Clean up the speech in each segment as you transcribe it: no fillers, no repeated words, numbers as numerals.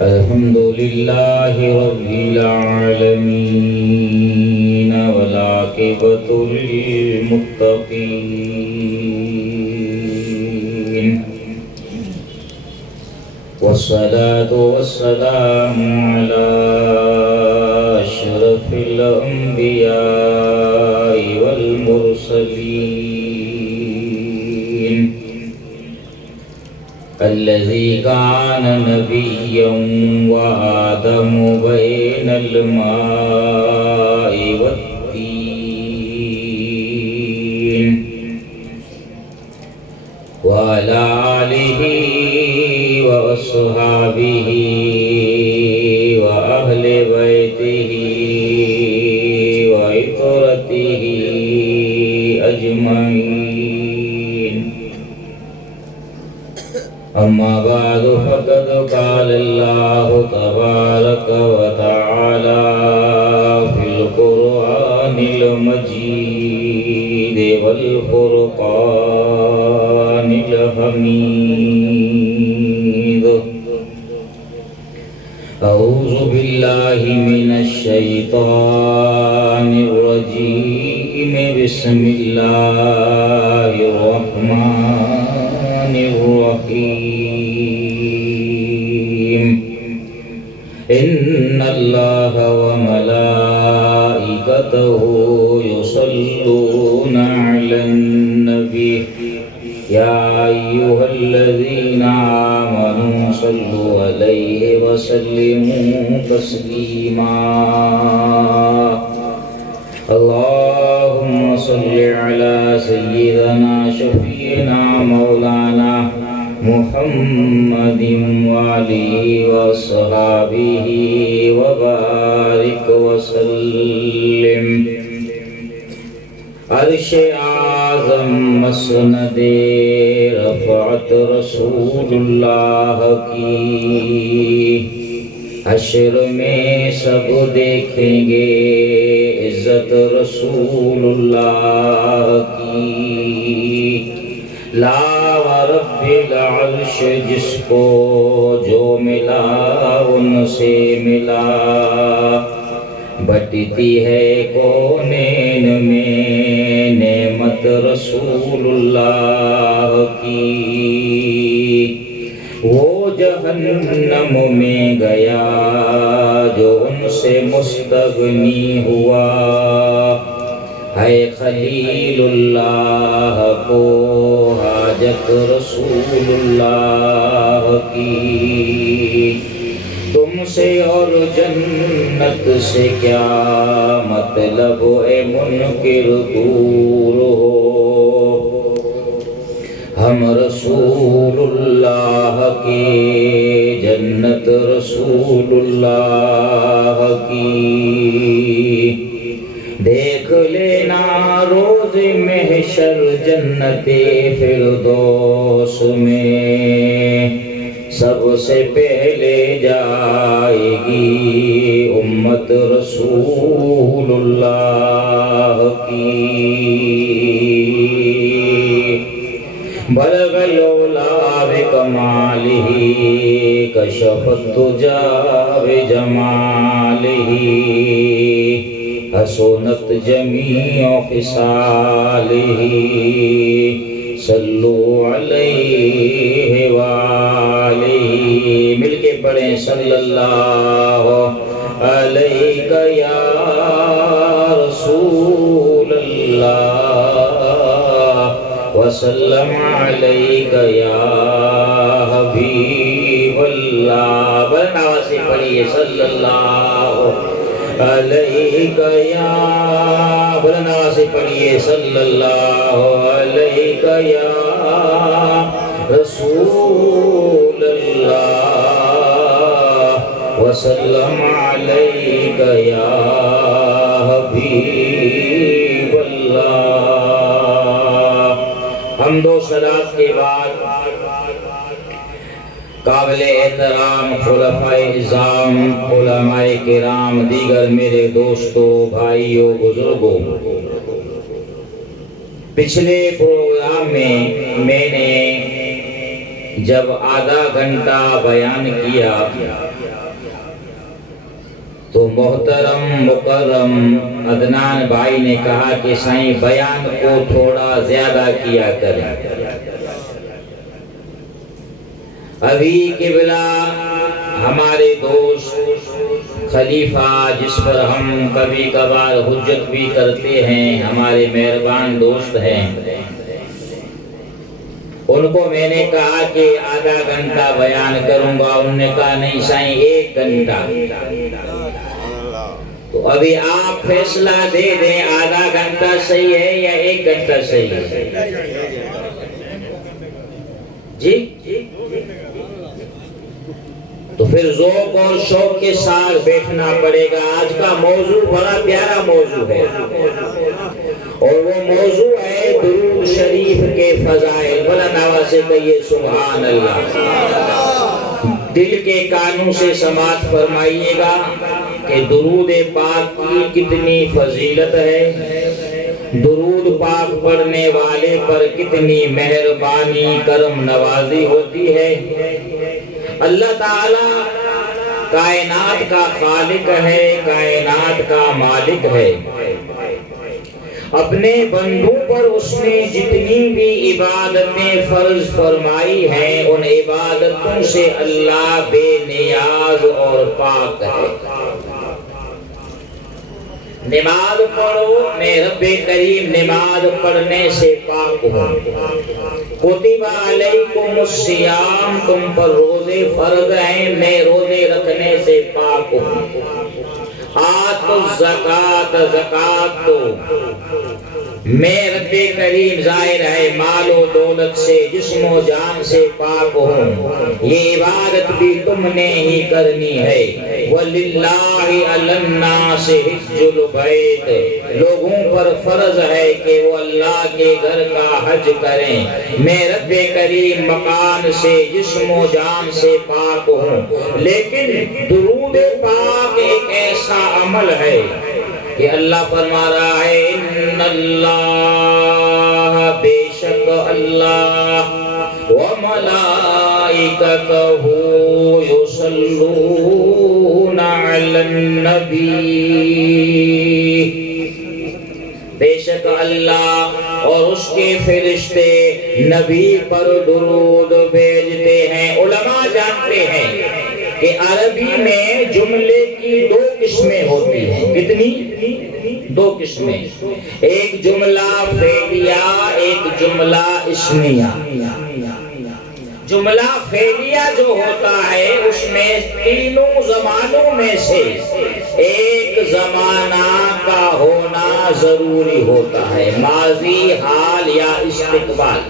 الحمد لله رب العالمين والعاقبة للمتقين والصلاة والسلام على أشرف الأنبياء والمرسلين الذي كان نبيا وآدم بين الماء والطين وعلى آله وأصحابه وأهل بيته وعطرته أجمعين. أما بعد فقد قال الله تبارك وتعالى في القرآن المجيد والفرقان الحميد. أعوذ بالله من الشيطان الرجيم. بسم الله الرحمن الرحيم. إن الله وملائكته يصلون على النبي يا أيها الذين آمنوا صلوا عليه وسلموا تسليما. اللهم صل على سيدنا شفيعنا مولانا محمد وعليه وصحابه وبارك وسلم. عرش اعظم مسند رفعت رسول اللہ کی، حشر میں سب دیکھیں گے عزت رسول اللہ کی. لا ورب العرش جس کو جو ملا ان سے ملا، بٹتی ہے کونین میں نعمت رسول اللہ کی. وہ جہنم میں گیا جو ان سے مستغنی ہوا، ہے خلیل اللہ کو حاجت رسول اللہ کی. تم سے اور جنت سے کیا مطلب اے منکر دور ہو، ہم رسول اللہ کے جنت رسول اللہ کی. دیکھ لینا روز محشر جنت فردوس میں، سب سے پہلے جائے گی امت رسول اللہ کی. بلغ العلا بکمالہ کشف الدجی بجمالہ، حسنت جمیع خصالہ. صلو علیہ وآلہ. مل کے پڑھیں صلی اللہ علیہ یا رسول اللہ وسلم علیہ یا حبیب اللہ. بلند آواز سے پڑھیے صلی اللہ علیہ یا، بلند آواز سے پڑھیے صلی اللہ علیہ یا رسول اللہ وسلم علیہ یا حبیب اللہ. حمد و صلات کے بعد قابل احترام خلفائے اعظام، علماء کرام، دیگر میرے دوستوں، بھائیوں، بزرگوں، پچھلے پروگرام میں نے جب آدھا گھنٹہ بیان کیا تو محترم مکرم عدنان بھائی نے کہا کہ سائیں بیان کو تھوڑا زیادہ کیا کریں۔ ابھی قبلہ ہمارے دوست خلیفہ جس پر ہم کبھی کبھار حجت بھی کرتے ہیں، ہمارے مہربان دوست ہیں، ان کو میں نے کہا کہ آدھا گھنٹہ بیان کروں گا، انہوں نے کہا نہیں سائیں 1 گھنٹہ۔ تو ابھی آپ فیصلہ دے دیں آدھا گھنٹہ صحیح ہے یا 1 گھنٹہ صحیح ہے؟ جی تو پھر ذوق اور شوق کے ساتھ بیٹھنا پڑے گا۔ آج کا موضوع بڑا پیارا موضوع ہے اور وہ موضوع ہے درود شریف کے فضائل۔ بلند آواز سے کہیے سبحان اللہ۔ دل کے کانوں سے سماعت فرمائیے گا کہ درود پاک کی کتنی فضیلت ہے، درود پاک پڑھنے والے پر کتنی مہربانی کرم نوازی ہوتی ہے۔ اللہ تعالی کائنات کا خالق ہے، کائنات کا مالک ہے۔ اپنے بندوں پر اس نے جتنی بھی عبادتیں فرض فرمائی ہیں، ان عبادتوں سے اللہ بے نیاز اور پاک ہے۔ نماز پڑھو، میں رب کریم نماز پڑھنے سے پاک ہوں۔ کتب علیکم الصیام، تم پر روزے فرض ہیں، میں روزے رکھنے سے پاک ہوں۔ آتوا الزکات، زکات دو، میں رب کریم ظاہر ہے مال و دولت سے، جسم و جان سے پاک ہوں۔ یہ عبادت بھی تم نے ہی کرنی ہے۔ وَلِلَّهِ عَلَى النَّاسِ حِجُّ الْبَيْتِ، لوگوں پر فرض ہے کہ وہ اللہ کے گھر کا حج کریں۔ میں رب کریم مکان سے، جسم و جان سے پاک ہوں۔ لیکن درود پاک ایک ایسا عمل ہے کہ اللہ فرما رہا ہے ان اللہ، بے شک اللہ، وملائکتہ یصلون علی النبی، بے شک اللہ اور اس کے فرشتے نبی پر درود بھیجتے ہیں۔ علماء جانتے ہیں کہ عربی میں جملے کی 2 قسمیں ہوتی ہیں۔ کتنی؟ 2 قسمیں، ایک جملہ فعلیہ، ایک جملہ اسمیہ۔ جملہ فعلیہ جو ہوتا ہے اس میں تینوں زمانوں میں سے ایک زمانہ کا ہونا ضروری ہوتا ہے، ماضی، حال یا استقبال۔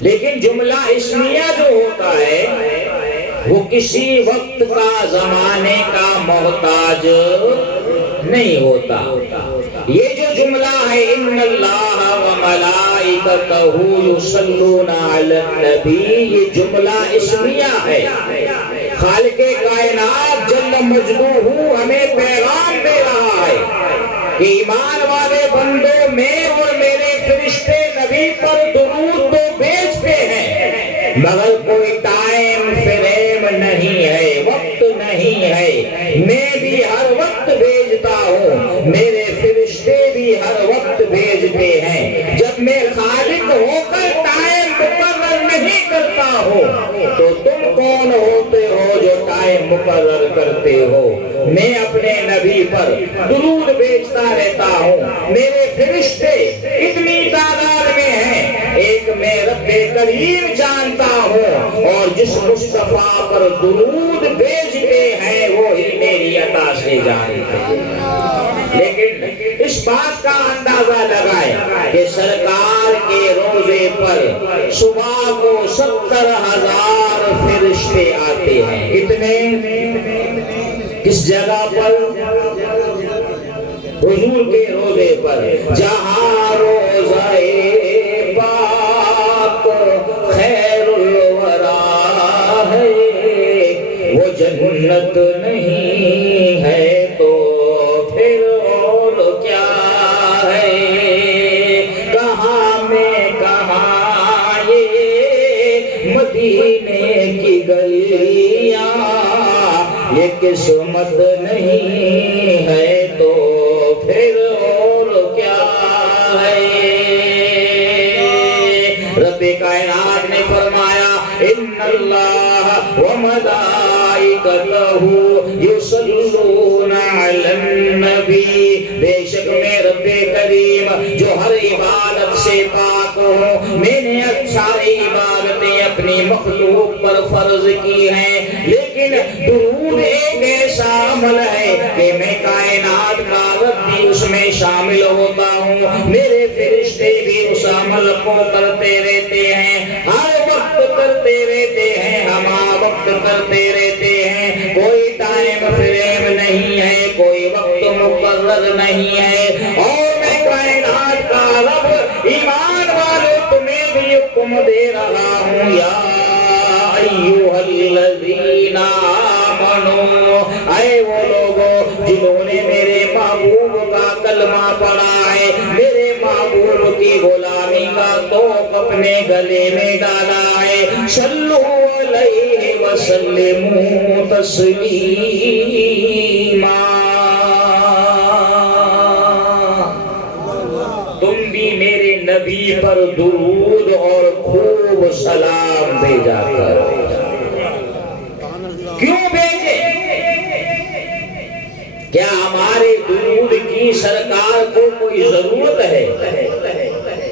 لیکن جملہ اسمیہ جو ہوتا ہے وہ کسی وقت کا، زمانے کا محتاج نہیں ہوتا۔ یہ جو جملہ ہے ان اللہ وملائکتہ یصلون علی النبی، یہ جملہ اسمیہ ہے۔ خالق کائنات جل مجدہ ہمیں پیغام دے رہا ہے کہ ایمان والے بندوں، میں اور میرے فرشتے نبی پر درود تو بھیجتے ہیں، مگر کوئی ٹائم فریم نہیں ہے، وقت نہیں ہے۔ میں بھی ہر وقت بھیجتا ہوں، میرے فرشتے بھی ہر وقت بھیجتے ہیں۔ جب میں خالق ہو کر ٹائم مقرر نہیں کرتا ہوں تو تم کون ہوتے ہو جو ٹائم مقرر کرتے ہو؟ میں اپنے نبی پر درود بھیجتا رہتا ہوں۔ میرے فرشتے اتنی تعداد میں ہیں، ایک میں رب کریم جانتا ہوں، اور جس مصطفیٰ پر درود بھیجتے ہیں وہی میری عطا سے جانتے ہیں۔ لیکن اس بات کا اندازہ لگائیں کہ سرکار کے روزے پر صبح کو 70,000 فرشتے آتے ہیں۔ کتنے؟ کس جگہ پر؟ حضور کے روزے پر۔ جہاں روزہ پاک خیر الورا ہے، وہ جنت نہیں ہے تو پھر اور کیا ہے؟ یہ قسمت نہیں ہے تو پھر اور کیا ہے؟ رب کائنات نے فرمایا ان اللہ وملائکتہ یصلون علی النبی، بے شک میں رب کریم جو ہر عبادت سے پاک ہوں، میں نے ساری عبادتیں اپنی مخلوق پر فرض کی ہیں، لیکن درود ایک ایسا عمل ہے کہ میں کائنات کا رب بھی اس میں شامل ہوتا ہوں، میرے فرشتے بھی اس عمل کو کرتے رہتے ہیں، ہر وقت کرتے رہتے ہیں، ہما وقت کرتے رہتے ہیں، کوئی ٹائم فریم نہیں ہے، کوئی وقت مقرر نہیں ہے، اور میں کائنات کا رب ایمان والوں تمہیں بھی حکم دے رہا ہوں، یا ایھا الذین آمنوا، اے وہ لوگوں جنہوں نے میرے محبوب کا کلمہ پڑھا ہے، میرے محبوب کی غلامی کا توق اپنے گلے میں ڈالا ہے، صلو علیہ وسلموا تسلیما، تم بھی میرے نبی پر درود اور خوب سلام بھیجا کرو۔ کیوں بھیجے؟ کیا ہمارے درود کی سرکار کو کوئی ضرورت ہے؟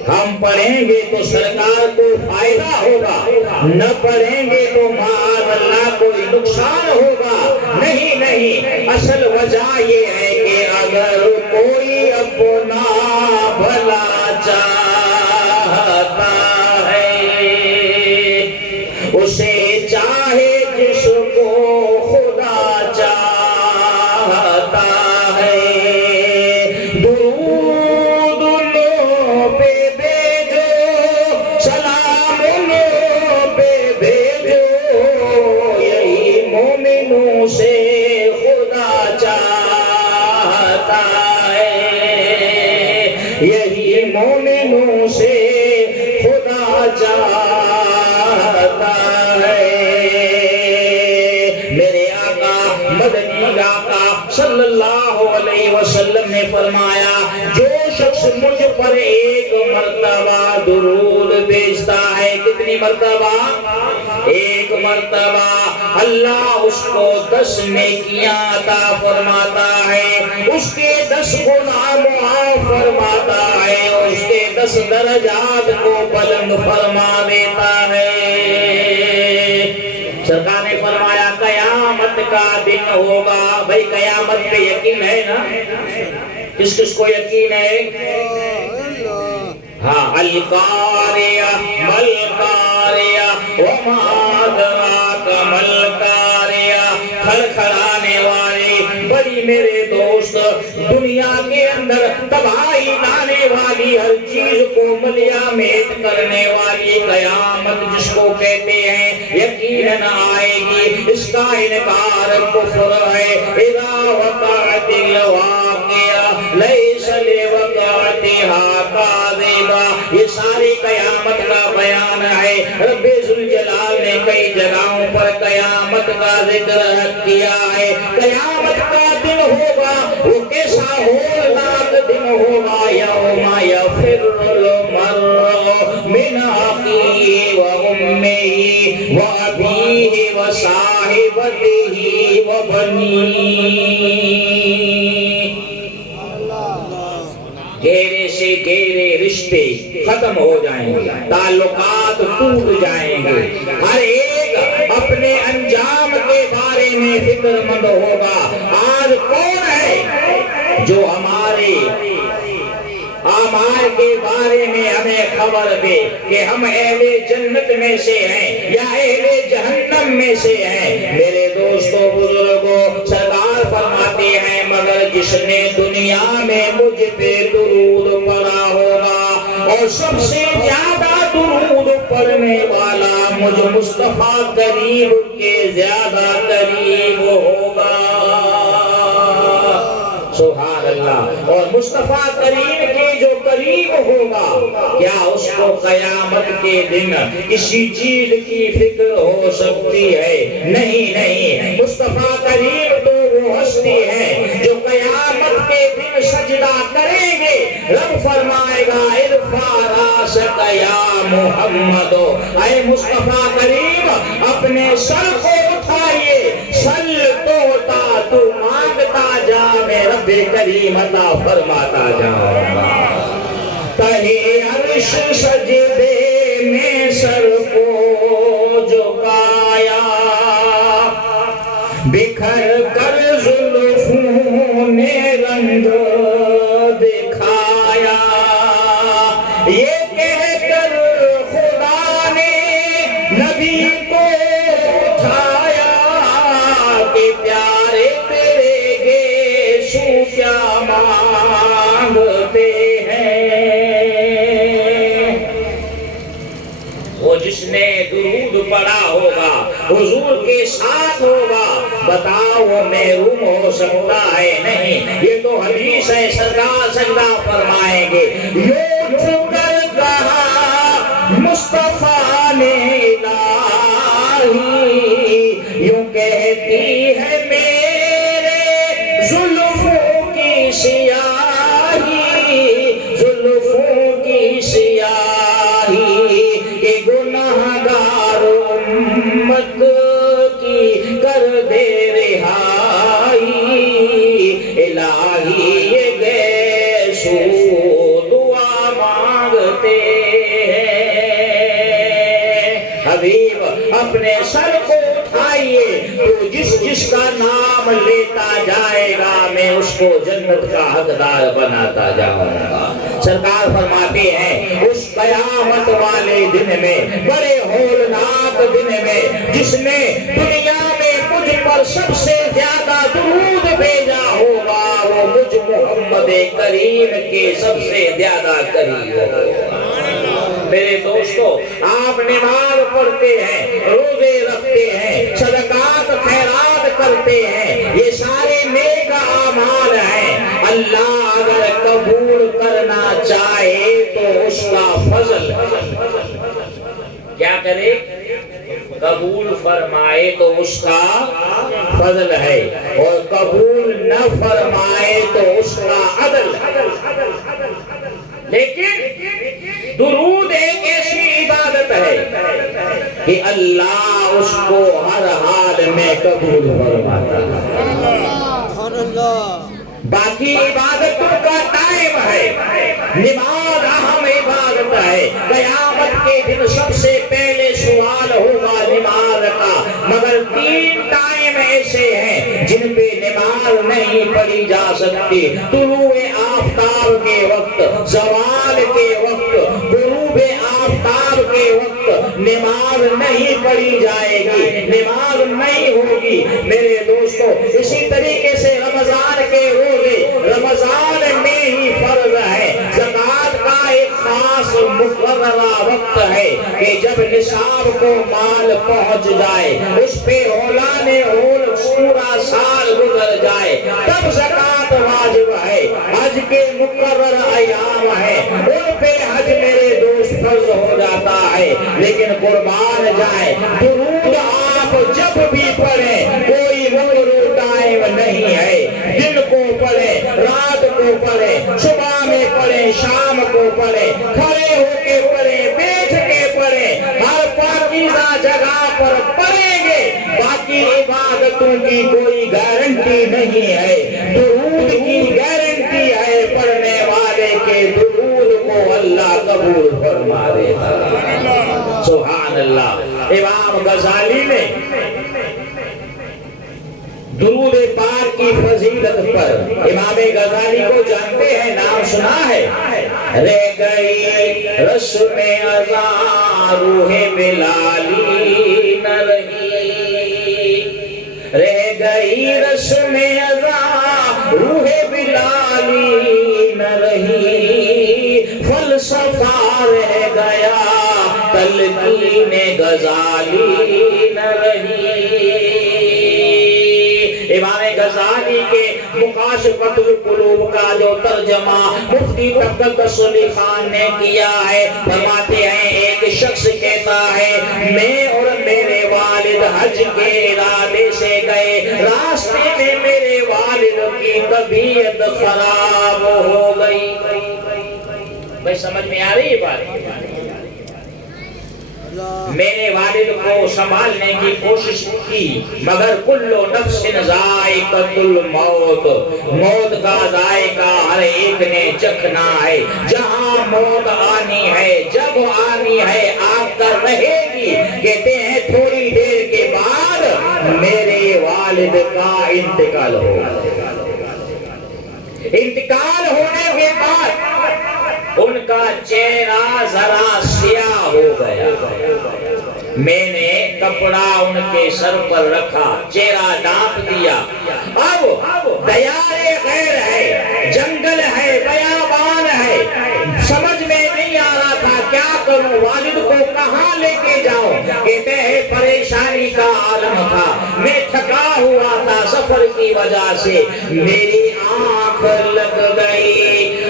ہم پڑھیں گے تو سرکار کو فائدہ ہوگا، نہ پڑھیں گے تو معاذ اللہ کوئی نقصان ہوگا؟ نہیں نہیں، اصل وجہ یہ ہے کہ اگر کوئی اپنا بھلا چاہتا ہے، اسے چاہے جس کو خدا چاہتا ہے، درود لو پہ بھیجو، سلام لو پہ بھیجو، یہی مومنوں سے خدا چاہتا ہے، یہی مومنوں سے خدا چاہتا ہے۔ میرے آقا مدنی آقا صلی اللہ علیہ وسلم نے فرمایا جو شخص مجھ پر ایک مرتبہ درود بھیجتا ہے، کتنی مرتبہ؟ ایک مرتبہ، اللہ اس کو 10 نیکیاں عطا فرماتا ہے، اس کے 10 گناہ معاف فرماتا ہے، اس کے 10 درجات کو بلند فرما دیتا ہے۔ سرکار نے فرمایا قیامت کا دن ہوگا، بھائی قیامت پہ یقین ہے نا؟ کس کس کو یقین ہے؟ ہاں، القاریہ ملقاریہ وما ادراک ملقاریہ، کھڑکھڑانے والی بڑی میرے دوست، دنیا کے اندر تباہی لانے والی، ہر چیز کو ملیا میٹ کرنے والی قیامت جس کو کہتے ہیں، یقیناً آئے گی، اس کا انکار کفر ہے۔ اذا وقعت الواقعہ لیس لوقعتها کاذبہ، یہ ساری قیامت کا بیان ہے۔ رب ذوالجلال نے کئی جگہوں پر قیامت کا ذکر کیا ہے۔ قیامت کا دن ہوگا، وہ کیسا ہولناک دن ہوگا، یوم یفر المرء من اخیہ وامہ وابیہ وصاحبتہ وبنیہ، گہرے سے گہرے رشتے ختم ہو جائیں گے، تعلقات ٹوٹ جائیں گے، ہر ایک اپنے انجام کے بارے میں فکر مند ہوگا۔ آج کون ہے جو ہمارے اعمال کے بارے میں ہمیں خبر دے کہ ہم اہل جنت میں سے ہیں یا اہل جہنم میں سے ہیں؟ میرے دوستوں بزرگوں، سرکار فرماتے ہیں مگر جس نے دنیا میں مجھ پہ درود پڑھا ہوگا، اور سب سے زیادہ درود پڑھنے والا مجھ مصطفیٰ قریب کے زیادہ قریب ہوگا۔ سبحان اللہ۔ اور مصطفیٰ کریم کے جو قریب قریب ہوگا، کیا اس کو قیامت کے دن کسی چیز کی فکر ہو سکتی ہے؟ نہیں نہیں، مصطفیٰ کریم تو وہ ہستی ہے جو قیامت کے دن سجدہ کریں گے، رب فرمائے گا ارفع راسک یا محمد، اے مصطفیٰ کریم اپنے سر کو اٹھائیے، سل توتا تو مانگتا جا، میں رب کریم عطا فرماتا جاؤں۔ تہی عرش سجدے میں سر کو جھکایا، بکھر کر زلفوں نے رنگ دکھایا، یہ کہہ کر خدا نے نبی کو اٹھایا کہ پیارے تیرے گیسو کیا مانگتے ہیں۔ وہ جس نے درود پڑھا ہوگا، حضور کے ساتھ ہوگا، بتاؤ وہ محروم ہو سکتا ہے؟ نہیں، یہ تو حدیث ہے، سرکار سجدہ فرمائیں گے، یوں چھپ کر کہا مصطفیٰ نے الہی، یوں کہتی ہے میرے زلفوں کی سیاہی، زلفوں کی سیاہی کہ گناہگار امت کی کر دے رہائی، الہی یہ گیسو دعا مانگتے ہیں۔ حبیب اپنے سر کو اٹھائیے، تو جس کا نام لیتا جائے گا میں اس کو جنت کا حقدار بناتا جاؤں گا۔ سرکار فرماتے ہیں اس قیامت والے دن میں، بڑے ہولناک دن میں، جس نے دنیا میں مجھ پر سب سے زیادہ درود بھیجا ہوگا، وہ مجھ محمد کریم کے سب سے زیادہ قریب ہوگا۔ میرے دوستو، آپ نماز پڑھتے ہیں، روزے رکھتے ہیں، صدقات خیرات کرتے ہیں، یہ سارے نیک اعمال ہیں۔ اللہ اگر قبول کرنا چاہے تو اس کا فضل کیا کرے؟ قبول فرمائے تو اس کا فضل ہے، اور قبول نہ فرمائے تو اس کا عدل۔ لیکن درود ایک ایسی عبادت ہے کہ اللہ اس کو ہر حال میں قبول فرماتا ہے۔ باقی عبادتوں کا ٹائم ہے، نماز اہم عبادت ہے، قیامت کے دن سب سے پہلے سوال ہوگا نماز کا، مگر 3 ٹائم ایسے ہیں جن پہ نماز نہیں پڑھی جا سکتی۔ طلوع آفتاب کے وقت، زوال کے وقت، غروب آفتاب کے وقت نماز نہیں پڑھی جائے گی، نماز نہیں ہوگی۔ میرے دوستو، اسی طریقے سے رمضان کے روزے رمضان میں ہی فرض ہے۔ زکوٰۃ کا ایک خاص مقررہ وقت ہے کہ جب نصاب کو مال پہنچ جائے، اس پہ اولانے اول پورا سال گزر جائے، تب زکوٰۃ واجب ہے۔ حج کے مقرر ایام ہیں، ان پہ حج میرے دوست فرض ہو جاتا ہے، لیکن قربان جائے، درود آپ جب بھی پڑھیں، کوئی مقرر ٹائم نہیں ہے، دن کو پڑھیں، رات کو پڑھیں، صبح میں پڑھیں، شام کو پڑھیں، کھڑے ہو کے پڑھیں، بیٹھ کے پڑھیں، ہر پاکیزہ جگہ پر پڑھیں گے۔ باقی عبادتوں کی کوئی گارنٹی نہیں ہے، درود کی گارنٹی ہے، پڑھنے والے کے درود کو اللہ قبول فرما دیتا ہے۔ سبحان اللہ۔ امام غزالی نے درود پاک کی فضیلت پر، امام غزالی کو جانتے ہیں، نام سنا ہے؟ رہ گئی رسم اذاں روح بلالی نہ رہی، رہ گئی رسم اذاں روح بلالی نہ رہی، فلسفہ رہ گیا تلقین غزالی نہ رہی۔ امام غزالی کے مکاشفۃ القلوب کا جو ترجمہ مفتی تقدس علی خان نے کیا ہے، فرماتے ہیں ایک شخص کہتا ہے میں اور میرے والد حج کے ارادے سے گئے، راستے میں میرے والد کی طبیعت خراب ہو گئی۔ بھائی سمجھ میں آ رہی ہے بات؟ میرے والد کو سنبھالنے کی کوشش کی، مگر کل نفس ذائقۃ الموت، موت کا ذائقہ ہر ایک نے چکھنا ہے، جہاں موت آنی ہے، جب آنی ہے آ کر رہے گی۔ کہتے ہیں تھوڑی دیر کے بعد میرے والد کا انتقال ہو گیا۔ انتقال ہونے کے بعد ان کا چہرہ ذرا سیاہ ہو گیا، میں نے کپڑا ان کے سر پر رکھا، چہرہ ڈھانپ دیا۔ اب دیار غیر ہے، جنگل ہے، بیابان ہے، سمجھ میں نہیں آ رہا تھا کیا کروں، والد کو کہاں لے کے جاؤں۔ کہتے ہیں پریشانی کا عالم تھا، میں تھکا ہوا تھا سفر کی وجہ سے، میری آنکھ لگ گئی،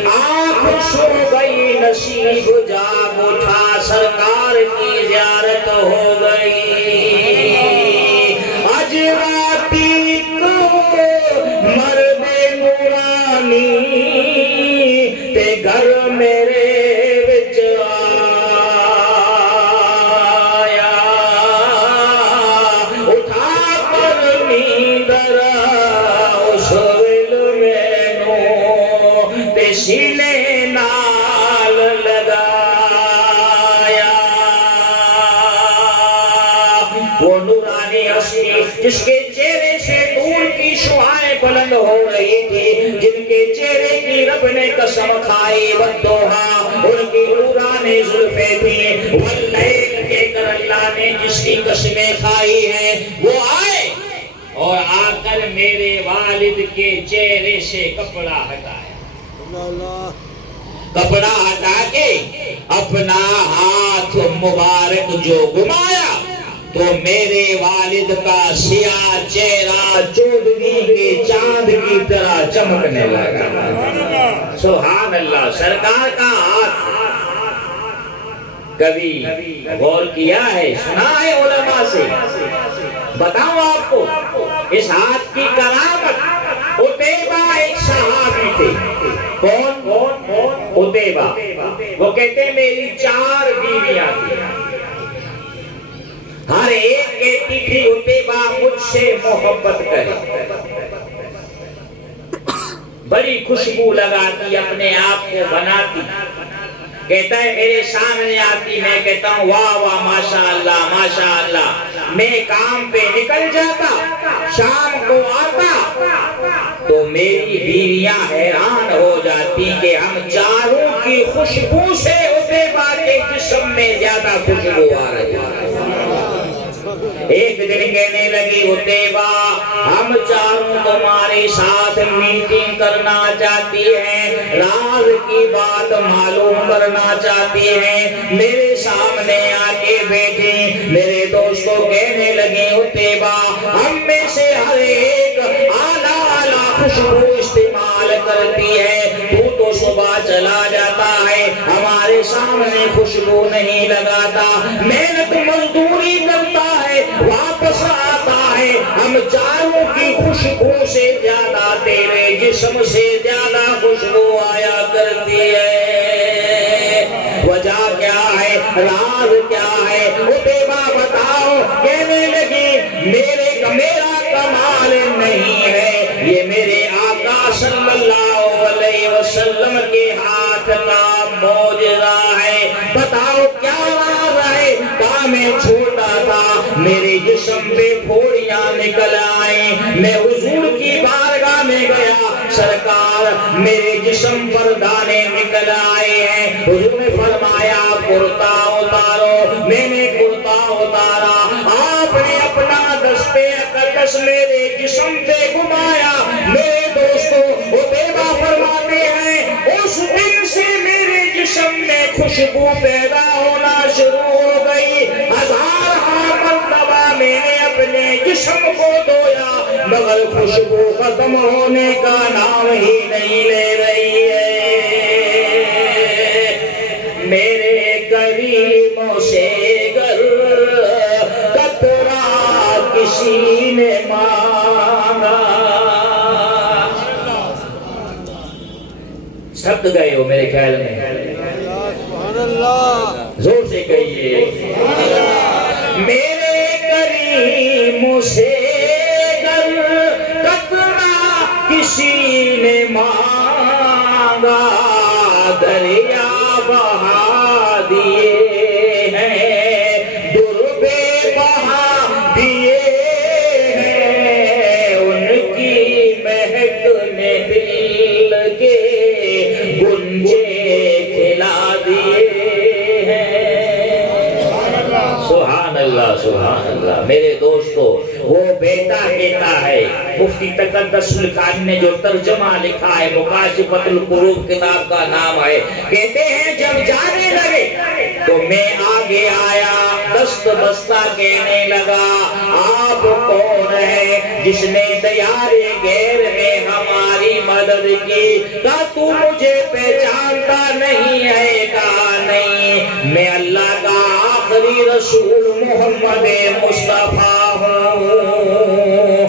آنکھ سو گئی، نصیب جاگ اٹھا، سرکار کی زیارت ہو گئی۔ اجراتی کو مرد نورانی تے گھر میرے وچ آیا، اٹھا کر نیندر اس ویل مینوں تے سینے نال لگایا۔ وہ نورانی ہستی جس کے چہرے سے نور کی شعائیں بلند ہو رہی تھی، جن کے چہرے کی رب نے قسم کھائی، والضحیٰ، ان کی نورانی زلفیں تھیں، واللیل کہہ کر اللہ نے جس کی قسمیں کھائی ہیں، وہ آئے اور آ کر میرے والد کے چہرے سے کپڑا ہٹایا، کپڑا ہٹا کے اپنا ہاتھ مبارک جو گھمایا تو میرے والد کا سیاہ چہرہ چودھری کے چاند کی طرح چمکنے لگا۔ سبحان اللہ، سرکار کا ہاتھ کبھی غور کیا ہے، سنا ہے علماء سے؟ بتاؤں آپ کو اس ہاتھ کی کرامت۔ عتیبہ ایک صحابی تھے، کون؟ عتیبہ۔ وہ کہتے ہیں میری 4 بیویاں تھیں، ہر ایک کہتی تھی عتیبہ مجھ سے محبت کرے، بڑی خوشبو لگاتی، اپنے آپ کو بناتی، کہتا ہے میرے سامنے آتی، میں کہتا ہوں واہ واہ ماشاءاللہ ماشاءاللہ، میں کام پہ نکل جاتا، شام کو آتا تو میری بیویاں حیران ہو جاتی کہ ہم چاروں کی خوشبو سے عتیبہ کے جسم میں زیادہ خوشبو آ رہی ہے۔ ایک دن کہنے لگی عتیبہ ہم چاروں تمہارے ساتھ میٹنگ کرنا چاہتی ہیں، راز کی بات معلوم کرنا چاہتی ہیں۔ میرے سامنے آ کے بیٹھی، میرے دوستوں کہنے لگی عتیبہ ہم میں سے ہر ایک اعلیٰ اعلیٰ خوشبو استعمال کرتی ہے، تو صبح چلا جاتا ہے ہمارے سامنے خوشبو نہیں لگاتا، محنت مزدوری کرتا ہے واپس آتا ہے، ہم چاروں کی خوشبو سے زیادہ تیرے جسم سے زیادہ خوشبو آیا کرتی ہے، وجہ کیا ہے، راز کیا ہے، عتیبہ بتاؤ۔ کہنے لگی میرا کمال نہیں ہے، یہ میرے آقا صلی اللہ علیہ وسلم کے ہاتھ کا معجزہ ہے، بتاؤ کیا راز ہے۔ کہا میں چھوٹا تھا، میرے جسم پہ پھوڑیاں نکل آئیں، میں حضور کی بارگاہ میں گیا، سرکار میرے جسم پر دانے نکل آئے ہیں، حضور نے فرمایا کرتا اتارو، میں نے کرتا اتارا، آپ نے اپنا دستے اقدس میرے جسم پہ گھمایا۔ میرے دوستو عتیبہ فرماتے ہیں اس دن سے میرے جسم میں خوشبو پیدا ہونا شروع ہو گئی، 1000 مرتبہ میں نے اپنے جسم کو دھویا مگر خوشبو ختم ہونے کا نام ہی نہیں لے رہی ہے۔ میرے کریموں سے گر قطرہ کسی نے مانگا، سب گئے ہو میرے خیال میں، زور سے کہیے میرے کریموں سے گر قطرہ کسی نے مانگا، دریا بہا دیے ہیں، در بے بہا دیے ہیں، ان کی مہک نے دل کے گنجے کھلا دیے ہیں۔ سبحان اللہ سبحان اللہ۔ میرے دوستو، وہ بیٹا کہتا ہے، مفتی تقدس الخان نے جو ترجمہ لکھا ہے، مکاشفۃ القروب کتاب کا نام ہے، کہتے ہیں جب جانے لگے تو میں آگے آیا، دست بستہ کہنے لگا، آپ کون ہے جس نے دیار غیر میں ہماری مدد کی؟ کہا تو مجھے پہچانتا نہیں ہے؟ کہا نہیں، میں اللہ کا آخری رسول محمد مصطفیٰ ہوں۔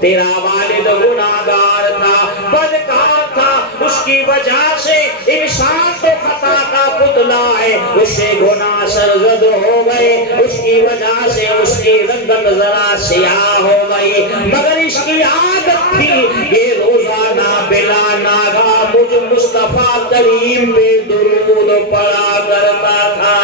تیرا والد گناہگار تھا، بدکار تھا، اس کی وجہ سے انسان تو خطا کا پتلا ہے، اس سے گناہ سرزد ہو گئے، اس کی وجہ سے اس کی رنگت ذرا سیاہ ہو گئی، مگر اس کی عادت تھی کہ روزانہ بلا ناغہ مجھ مصطفیٰ کریم پہ درود پڑھا کرتا تھا۔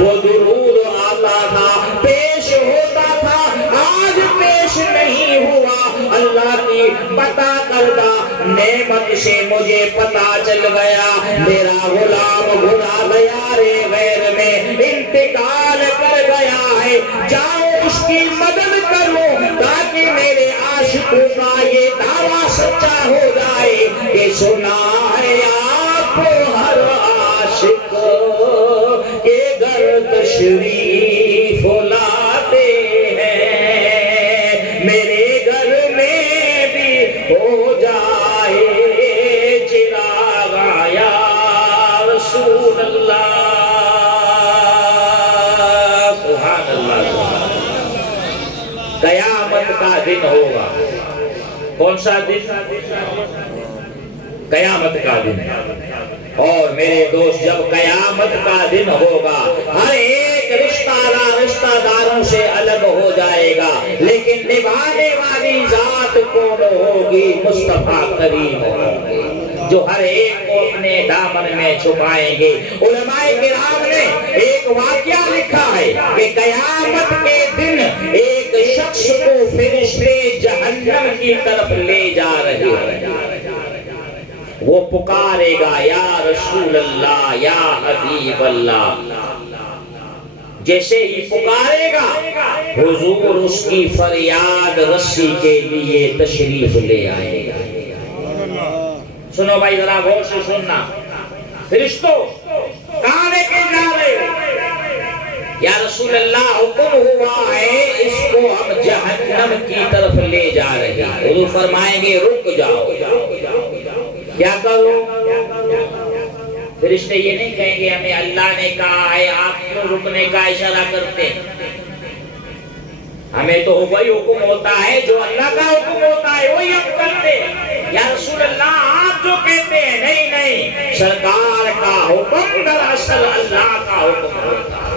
وہ درود آتا تھا، پیش ہوتا تھا، آج پیش نہیں ہوا، اللہ کی پتہ کردہ نعمت سے مجھے پتہ چل گیا، میرا غلام گناہ غیارِ غیر میں انتقال کر گیا ہے، جاؤ اس کی مدد کرو تاکہ میرے عاشقوں کا یہ دعویٰ سچا ہو جائے کہ سنا ہے آپ ہر عاشق کے گھر تشریف لاتے ہیں، میرے گھر میں بھی ہو جائے چراغ یا رسول اللہ۔ سبحان اللہ سبحان اللہ۔ قیامت کا دن ہوگا، کون سا دن؟ قیامت کا دن۔ اور میرے دوست، جب قیامت کا دن ہوگا، ہر ایک رشتہ داروں سے الگ ہو جائے گا، لیکن نبھانے والی ذات کون ہوگی؟ مصطفیٰ کریم ہوگی، جو ہر ایک کو اپنے دامن میں چھپائیں گے۔ علماء کرام نے ایک واقعہ لکھا ہے کہ قیامت کے دن ایک شخص کو فرشتے جہنم کی طرف لے جا رہے ہیں، وہ پکارے گا یا رسول اللہ یا حبیب اللہ، جیسے ہی پکارے گا حضور اس کی فریاد رسی کے لیے تشریف لے آئے گا۔ سنو بھائی ذرا غور سے سننا، فرشتوں کہاں لے کے جا رہے ہو؟ یا رسول اللہ حکم ہوا ہے اس کو ہم جہنم کی طرف لے جا رہے ہیں۔ حضور فرمائیں گے رک جاؤ۔ کیا کرو؟ فرشتے یہ نہیں کہیں گے ہمیں اللہ نے کہا ہے، آپ کیوں رکنے کا اشارہ کرتے ہیں؟ ہمیں تو وہی حکم ہوتا ہے جو اللہ کا حکم ہوتا ہے، وہی ہم کرتے ہیں۔ یا رسول اللہ آپ جو کہتے ہیں، نہیں نہیں، سرکار کا حکم دراصل اللہ کا حکم ہوتا ہے۔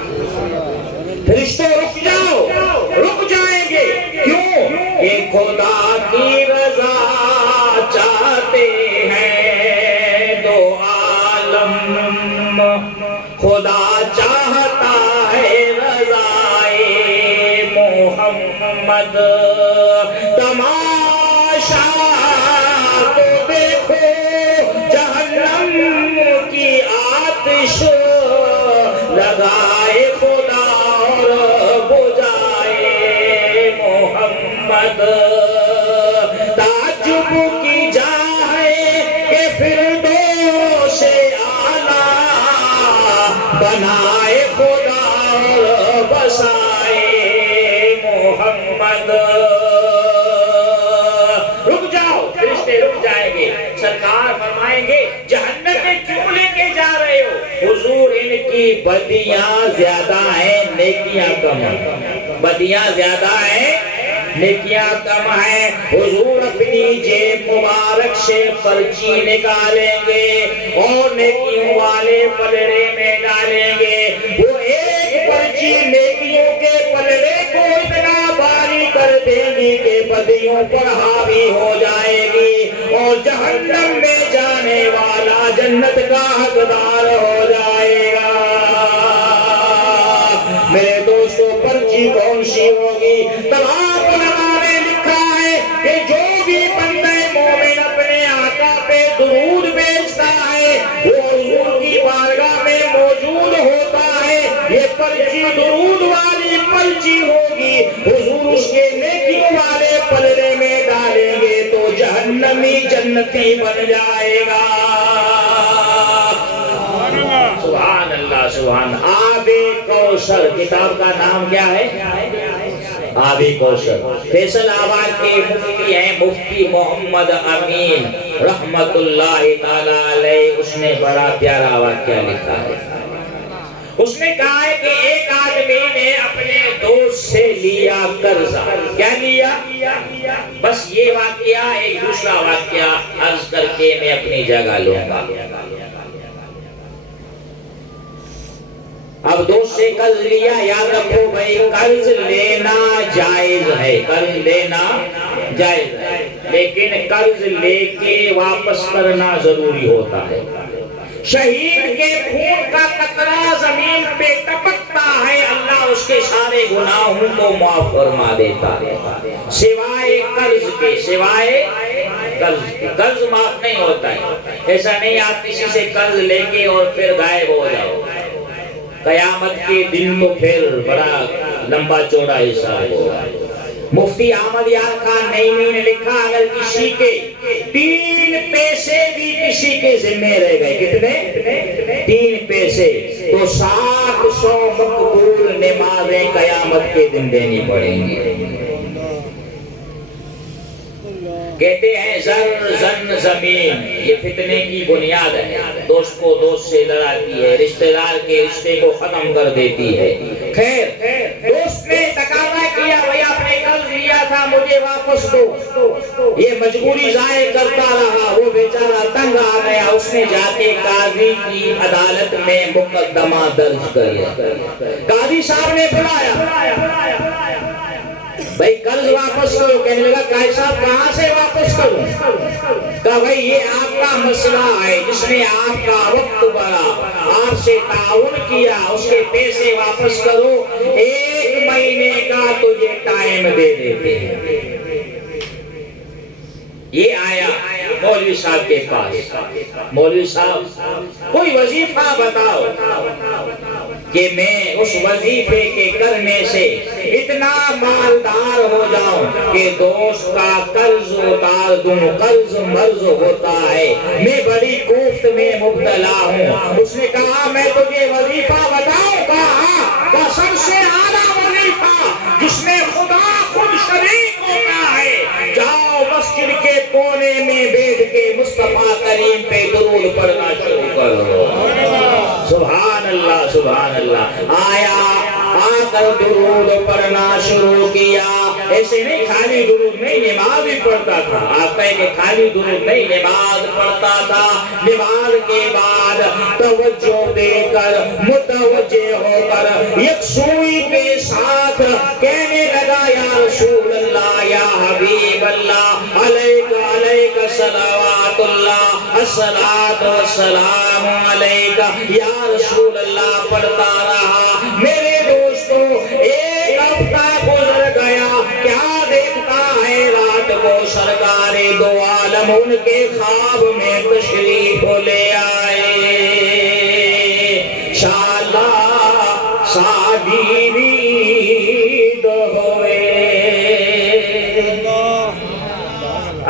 فرشتے رک جاؤ، رک جائیں گے، کیوں؟ کہ خدا کی رضا چاہتے ہیں دو عالم، خدا چاہتا ہے رضائے محمد، تماشا تو دیکھو جہنم کی آتش لگائے خدا اور بجائے محمد، تعجب کی جائے کہ فردوس اعلیٰ بنائے خدا اور بسائے محمد۔ کی بدیاں زیادہ ہیں نیکیاں کم ہیں، بدیاں زیادہ ہیں نیکیاں کم ہیں۔ حضور اپنی جیب مبارک سے پرچی نکالیں گے اور نیکیوں والے پلڑے میں ڈالیں گے۔ وہ ایک پرچی نیکیوں کے پلڑے کو اتنا بھاری کر دیں گی کہ بدیوں پر حاوی ہو جائے گی اور جہنم میں جانے والا جنت کا حقدار ہو جائے گا۔ میرے دوستو پرچی کون سی ہوگی؟ تمام علماء نے لکھا ہے کہ جو بھی بندہ مومن اپنے آقا پہ درود بھیجتا ہے وہ حضور کی بارگاہ میں موجود ہوتا ہے۔ یہ پرچی درود والی پرچی ہوگی، حضور اس کے نیکیوں والے پلڑے میں ڈالیں گے تو جہنمی جنتی بن جائے گا۔ سبحان اللہ سبحان۔ آب کوثر کتاب کا نام کیا ہے؟ آب کوثر۔ فیصل آباد کے مفتی ہیں مفتی محمد امین رحمت اللہ تعالی علیہ، اس نے بڑا پیارا واقعہ لکھا ہے۔ اس نے کہا ہے کہ ایک آدمی نے اپنے دوست سے لیا قرضہ۔ کیا لیا؟ بس یہ واقعہ ایک دوسرا واقعہ عرض کر کے میں اپنی جگہ لوں گا۔ اب دوست سے قرض لیا، یاد رکھو بھائی قرض لینا جائز ہے، قرض لینا جائز ہے، لیکن قرض لے کے واپس کرنا ضروری ہوتا ہے۔ شہید کے خون کا قطرہ زمین پہ ٹپکتا ہے، اللہ اس کے سارے گناہوں کو معاف فرما دیتا ہے، سوائے قرض کے، سوائے قرض کے۔ قرض معاف نہیں ہوتا ہے، ایسا نہیں آپ کسی سے قرض لے کے اور پھر غائب ہو جاؤ، قیامت کے دن تو پھر بڑا لمبا چوڑا حساب ہوگا۔ مفتی احمد یار خان نعیمی نے لکھا اگر کسی کے 3 پیسے بھی کسی کے ذمہ رہ گئے، کتنے؟ 3 پیسے، تو 700 مقبول نمازیں قیامت کے دن دینی پڑیں گی۔ کہتے ہیں زر زن زمین یہ فتنے کی بنیاد ہے، دوست کو دوست سے لڑاتی ہے، رشتہ دار کے رشتے کو ختم کر دیتی ہے۔ خیر دوست نے تقاضا کیا بھئی آپ نے قرض لیا تھا مجھے واپس دو، یہ مجبوری ظاہر کرتا رہا، وہ بیچارہ تنگ آ گیا، اس نے جا کے قاضی کی عدالت میں مقدمہ درج کیا۔ قاضی صاحب نے بلایا بھئی قرض واپس کرو، کہنے لگا قاضی صاحب کہاں سے واپس کروں؟ کہا بھئی یہ آپ کا مسئلہ ہے، جس نے آپ کا وقت بڑھا، آپ سے تعاون کیا، اس کے پیسے واپس کرو، 1 مہینے کا تجھے ٹائم دے دیتے ہیں۔ یہ آیا مولوی صاحب کے پاس، مولوی صاحب کوئی وظیفہ بتاؤ کہ میں اس وظیفے کے کرنے سے اتنا مالدار ہو جاؤں کہ دوست کا قرض اتار دوں۔ قرض مرض ہوتا ہے، میں بڑی کوفت میں مبتلا ہوں۔ اس نے کہا میں تجھے وظیفہ بتاؤں؟ کہا سب سے اعلیٰ وظیفہ جس میں خدا خود شریک ہوتا ہے، جاؤ مسجد کے کونے میں بیٹھ کے مصطفیٰ کریم پہ درود پڑھنا شروع کرو۔ سبحان اللہ سبحان اللہ۔ آیا آ کر درود پڑھنا شروع کیا، ایسے نہیں خالی درود نہیں نماز بھی پڑھتا تھا، آپ کہیں کہ خالی درود نہیں نماز پڑھتا تھا۔ نماز کے بعد توجہ دے کر متوجہ ہو کر یکسوئی کے ساتھ کہنے لگا یا رسول اللہ یا حبیب اللہ علیک علیک صلوات اللہ الصلاۃ والسلام علیک یا رسول اللہ پڑھتا رہا۔ میرے دوستو 1 ہفتہ گزر گیا، کیا دیکھتا ہے رات کو سرکار دو عالم ان کے خواب میں تشریف لے آئے۔ شالا شادی رید ہوئے،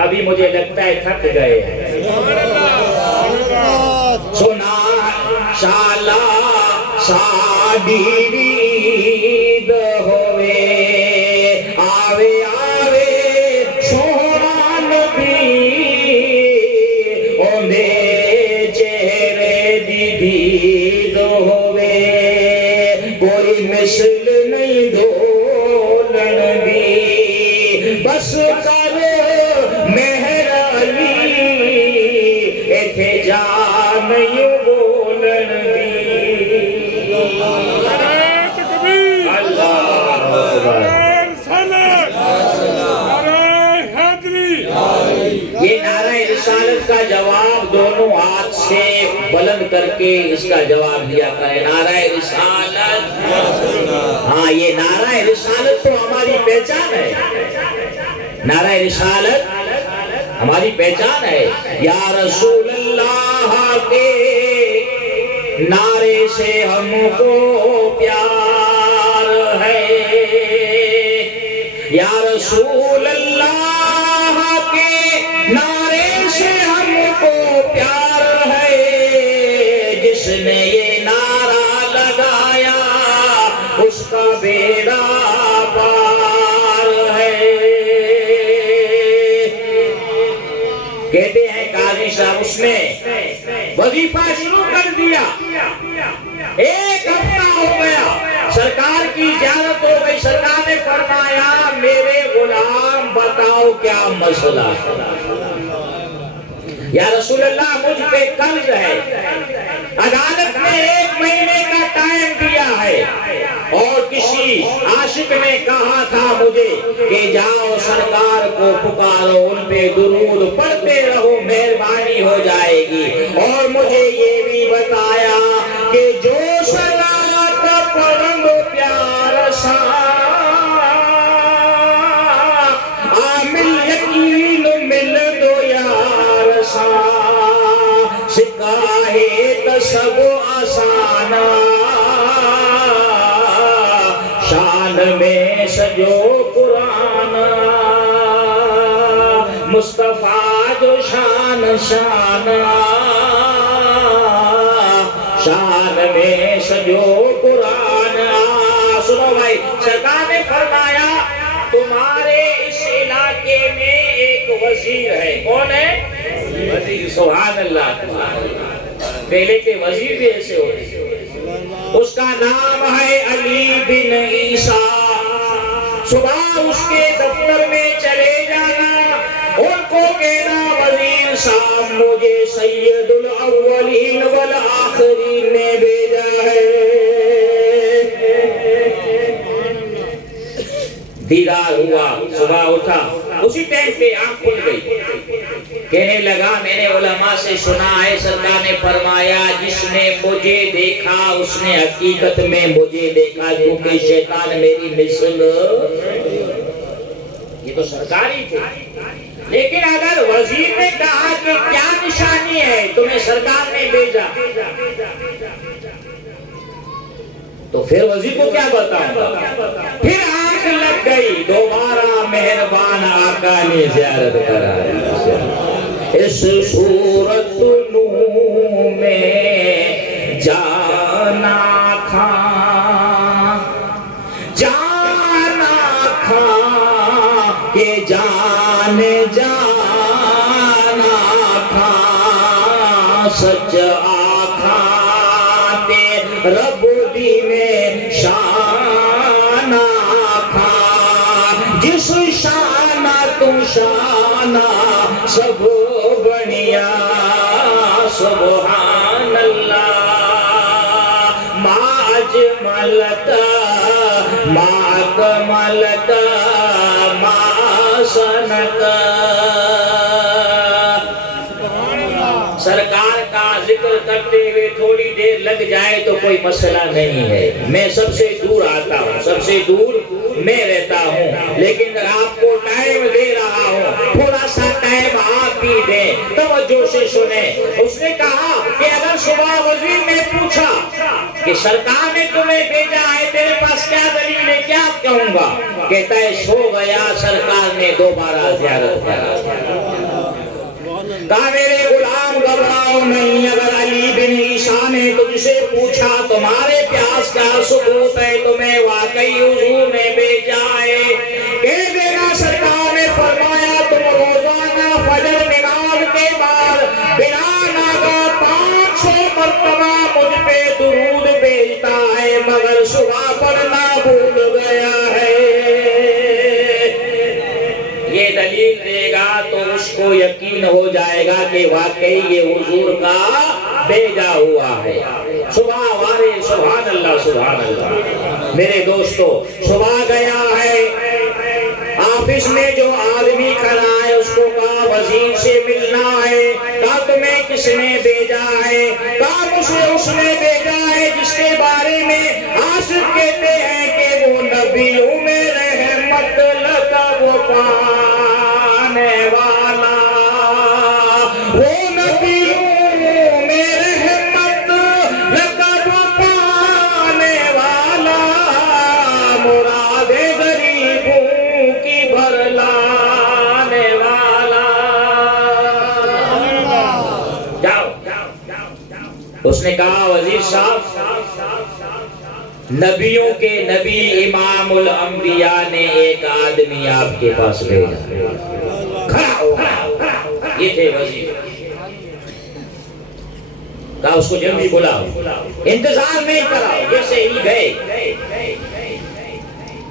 ابھی مجھے لگتا ہے تھک گئے ہیں۔ سنا شالا شادی رید ہوئے، آوے آوے سونا نبی اوندے چہرے دی دید ہوئے۔ کوئی مثل نہیں دولن دی بس کر مہر علی ایتھے جا نہیں بولن دی اللہ اکبر یہ نعرہ رسالت کا جواب دونوں ہاتھ سے بلند کر کے اس کا جواب دیا کرے نعرہ رسالت ہاں یہ نعرہ رسالت تو ہماری پہچان ہے نعرہ رسالت ہماری پہچان ہے یا رسول اللہ کے نعرے سے ہم کو پیار ہے یا رسول اللہ نعرے سے ہم کو پیار ہے جس نے یہ نعرہ لگایا اس کا بیڑا پار ہے کہتے ہیں قاضی صاحب اس نے وظیفہ شروع کر دیا ایک ہفتہ ہو گیا سرکار کی اجازت ہو گئی سرکار نے فرمایا میرے غلام بتاؤ کیا مسئلہ یا رسول اللہ مجھ پہ قرض ہے عدالت نے 1 مہینے کا ٹائم دیا ہے اور کسی عاشق نے کہا تھا مجھے کہ جاؤ سرکار کو پکارو ان پہ درود پڑھتے رہو مہربانی ہو جائے گی اور مجھے یہ بھی بتایا کہ جو صلاۃ پڑھو پیار سا عامل یقین مل دو یار سا سکاہے تصب آسانا شان میں سجو قرآن مصطفیٰ جو شان شان شان میں سجو قرآن سنو بھائی سرکار نے فرمایا تمہارے اس علاقے میں ایک وزیر ہے کون ہے وزیر سبحان اللہ پہلے کے وزیر بھی ایسے ہوتے اس کا نام ہے علی بن عیسیٰ صبح اس کے دفتر میں چلے جانا ان کو کہنا وزیر صاحب مجھے سید الاولین والآخرین نے بھیجا ہے دیدار ہوا صبح اٹھا اسی ٹائم پہ آنکھ کھل گئی کہنے لگا میں نے علماء سے سنا ہے سرکار نے فرمایا جس نے مجھے دیکھا اس نے حقیقت میں مجھے دیکھا کیونکہ شیطان میری مثل یہ تو سرکاری تھے لیکن اگر وزیر نے کہا کہ کیا نشانی ہے تمہیں سرکار نے بھیجا تو پھر وزیر کو کیا بتاؤں پھر آنکھ لگ گئی دوبارہ مہربان آقا نے زیارت کرائی اس صورت نو میں جانا کھا کہ جان جانا کھا سچ آکھا تے رب دینے شان آکھا جس شان تو شان سب بنیا سبحان اللہ ما اجملت ما اکملت ما سنت سرکار کا ذکر کرتے ہوئے تھوڑی دیر لگ جائے تو کوئی مسئلہ نہیں ہے میں سب سے دور آتا ہوں سب سے دور میں رہتا ہوں لیکن آپ کو ٹائم دے رہا ہوں تھوڑا سا ٹائم آپ بھی دیں توجہ سے سنیں اس نے کہا کہ اگر صبح وزیر نے پوچھا کہ سرکار نے تمہیں بھیجا ہے تیرے پاس کیا دلیل ہے کیا کہوں گا کہتا ہے سو گیا سرکار نے دوبارہ زیارت کرا کہا میرے غلام گھبراؤ نہیں اگر علی بن عیسیٰ نے تجھ سے پوچھا تمہارے پیاس کا ثبوت ہے تمہیں واقعی حضور نے بھیجا ہے کہہ دینا سرکار نے فرمایا تم روزانہ فجر نماز کے بعد بلا ناغہ 500 مرتبہ مجھ پہ درود بھیجتا ہے مگر صبح پڑھنا بھول گیا ہے، یہ دلیل دے گا تو اس کو یقین ہو جائے گا کہ واقعی یہ حضور کا بھیجا ہوا ہے۔ صبح وارے سبحان اللہ سبحان اللہ۔ میرے دوستو صبح گیا ہے، آفس میں جو آدمی کھڑا ہے اس کو کہا وزیر سے ملنا ہے، کہا تمہیں کس نے بھیجا ہے؟ کہا مجھے اس نے بھیجا ہے جس کے بارے میں عاشق کہتے ہیں کہ وہ نبیوں میں رحمت لقب پانے والا، وہ نبیوں میں رحمت لقب پانے والا، مراد غریبوں کی بھرلانے والا۔ جاؤ، اس نے کہا وزیر صاحب نبیوں کے نبی امام الانبیاء نے ایک آدمی آپ کے پاس بھیجا۔ کھڑا ہو، یہ تھے وزیر۔ کہا اس کو جلدی بلاؤ، انتظار نہیں کراؤ، جیسے ہی گئے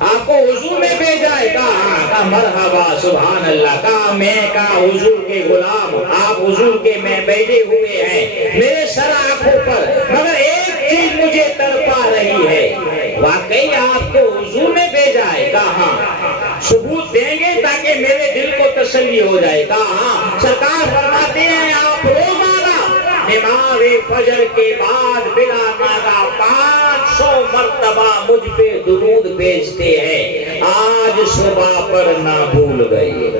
آپ کو حضور نے بھیجا ہے؟ کہا مرحبا سبحان اللہ۔ کہا میں کہا حضور کے غلام، آپ حضور کے میں بیٹھے ہوئے ہیں میرے سر آنکھوں پر، مگر ایک چیز مجھے تڑپا رہی ہے، واقعی آپ کو حضور نے بھیجا ہے؟ کہا ہاں۔ ثبوت دیں گے تاکہ میرے دل کو تسلی ہو جائے؟ کہا ہاں۔ سرکار فرماتے ہیں آپ روزانہ نماز فجر کے بعد بلا ناغہ 500 مرتبہ مجھ پہ درود بھیجتے ہیں، آج صبح پڑھنا بھول گئے۔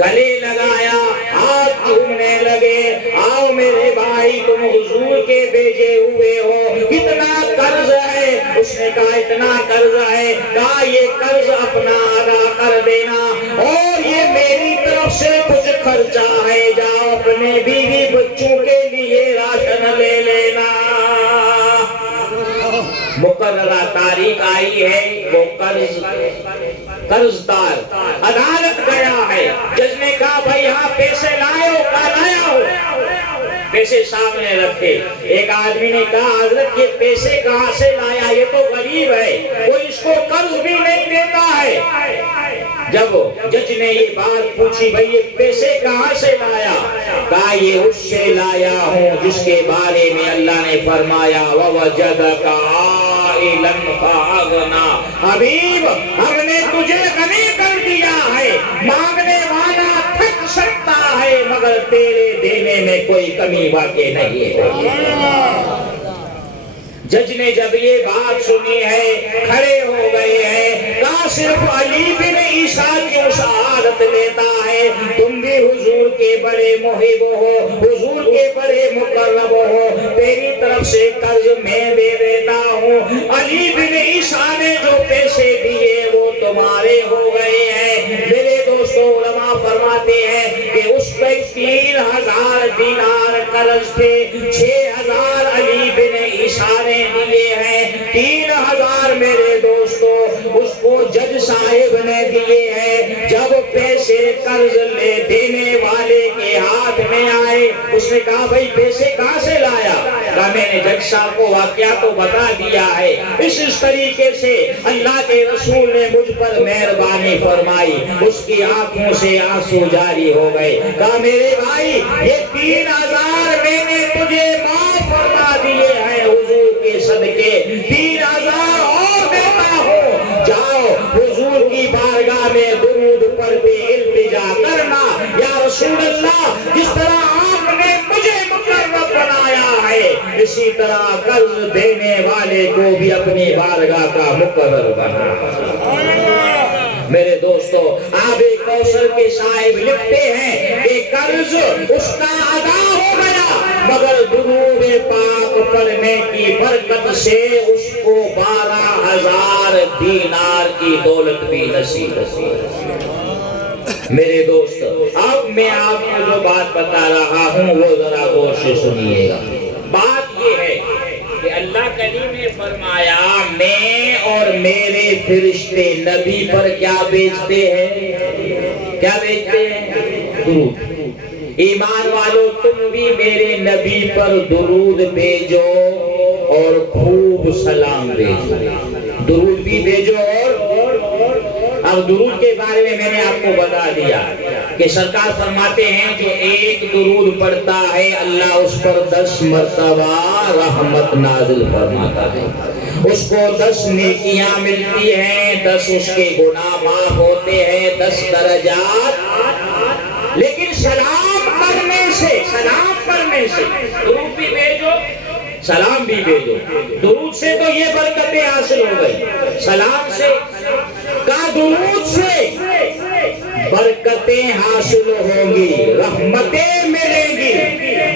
گلے لگایا، ہاتھ چومنے لگے، آؤ میرے بھائی تم حضور کے بھیجے ہوئے ہو، کتنا قرض ہے؟ اس نے کہا اتنا قرض ہے۔ کہا یہ قرض اپنا ادا کر دینا، اور یہ میری طرف سے کچھ خرچہ ہے، جاؤ اپنے بیوی بچوں کے لیے راشن لے لینا۔ مقررہ تاریخ آئی ہے، وہ قرض دار عدالت گیا ہے، جج نے کہا بھائی ہاں پیسے لائے ہو؟ کہا لایا ہو۔ پیسے سامنے رکھے، ایک آدمی نے کہا حضرت یہ پیسے کہاں سے لایا؟ یہ تو غریب ہے، کوئی اس کو قرض بھی نہیں دیتا ہے۔ جب جج نے یہ بات پوچھی بھئی یہ پیسے کہاں سے لایا؟ کہا یہ اس سے لایا ہوں جس کے بارے میں اللہ نے فرمایا وَوَجَدَكَ عَائِلًا فَأَغْنَىٰ۔ حبیب ہم نے تجھے غنی کر دیا ہے، مانگنے والا تھک سکتا ہے مگر تیرے دینے میں کوئی کمی واقع نہیں ہے۔ جج نے جب یہ بات سنی ہے کھڑے ہو گئے ہیں، کہا صرف علی بن عیسیٰ کی شہادت لیتا ہے، تم بھی حضور کے بڑے محب ہو، حضور کے بڑے مقرب ہو، تیری طرف سے قرض میں دے دیتا ہوں۔ علی بن عیسیٰ نے جو پیسے دیے وہ تمہارے ہو گئے ہیں۔ میرے دوستو علماء فرماتے ہیں کہ اس پہ 3000 دینار قرض تھے، 6000 علی بن عیسیٰ نے دیے ہیں، 3000 میرے دوستو اس کو جج صاحب نے دیے ہیں۔ جب پیسے قرض لے دینے والے کے ہاتھ میں آئے، اس نے کہا بھئی پیسے کہاں سے لایا؟ کہا میں نے جج صاحب کو واقعہ تو بتا دیا ہے۔ اس طریقے سے اللہ کے رسول نے مجھ پر مہربانی فرمائی، اس کی آنکھوں سے آنسو جاری ہو گئے۔ کہا میرے بھائی یہ 3000 میں نے تجھے معاف فرما دیے ہیں حضور کے صدقے، 3000 اور دیتا ہوں، جاؤ حضور کی بارگاہ میں درود پڑھتے التجا کرنا یا رسول اللہ جس طرح آپ نے مجھے مقرب بنایا ہے اسی طرح قرض دینے والے کو بھی اپنی بارگاہ کا مقرر بنا۔ میرے دوستو آب کوثر کے صاحب لکھتے ہیں کہ قرض اس کا ادا ہو گیا مگر درود پاک پڑھنے کی برکت سے اس کو 12000 دینار کی دولت بھی نصیب ہوئی۔ میرے دوست اب میں آپ کو جو بات بتا رہا ہوں وہ ذرا غور سے سنیے گا۔ بات یہ ہے کہ اللہ کریم نے فرمایا میں اور میرے فرشتے نبی پر کیا بیچتے ہیں؟ کیا بیچتے ہیں؟ درود۔ ایمان والو تم بھی میرے نبی پر درود بھیجو اور خوب سلام بھیجو، درود بھی بھیجو۔ اور اب درود کے بارے میں نے آپ کو بتا دیا کہ سرکار فرماتے ہیں جو ایک درود پڑھتا ہے اللہ اس پر 10 مرتبہ رحمت نازل فرماتا ہے، اس کو 10 نیکیاں ملتی ہیں، 10 اس کے گناہ معاف ہوتے ہیں، 10 درجات۔ لیکن سلام کرنے سے درود بھی بھیجو، سلام بھی بھیجو۔ درود سے تو یہ برکتیں حاصل ہو گئی، سلام سے کا درود سے برکتیں حاصل ہوں گی، رحمتیں ملیں گی،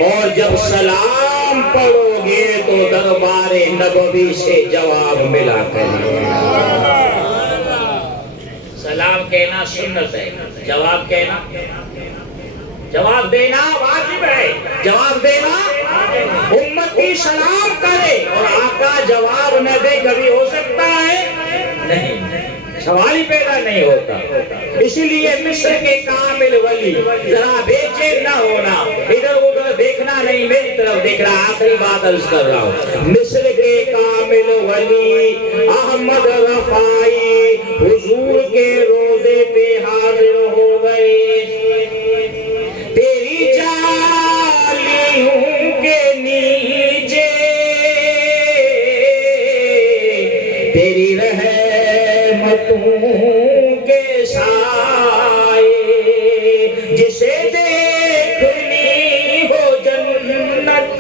اور جب سلام پڑھو گے تو دربار نبوی سے جواب ملا کرے۔ سلام کہنا سنت ہے، جواب کہنا، جواب دینا واجب ہے، جواب دینا امتی سلام کرے اور آقا جواب نہ دے کبھی ہو سکتا ہے؟ نہیں، سوال ہی پیدا نہیں ہوتا۔ اسی لیے مصر کے کامل ولی ذرا بے چین نہ ہونا، ادھر ادھر دیکھنا نہیں، میری طرف دیکھ رہا۔ آخری بات عرض کر رہا ہوں، مصر کے کامل ولی احمد رفاعی حضور کے روضے پہ حاضر ہو گئے۔ تیری جالیوں کے نیچے تیری رحمتوں کے سائے، جسے دیکھنی ہو جنت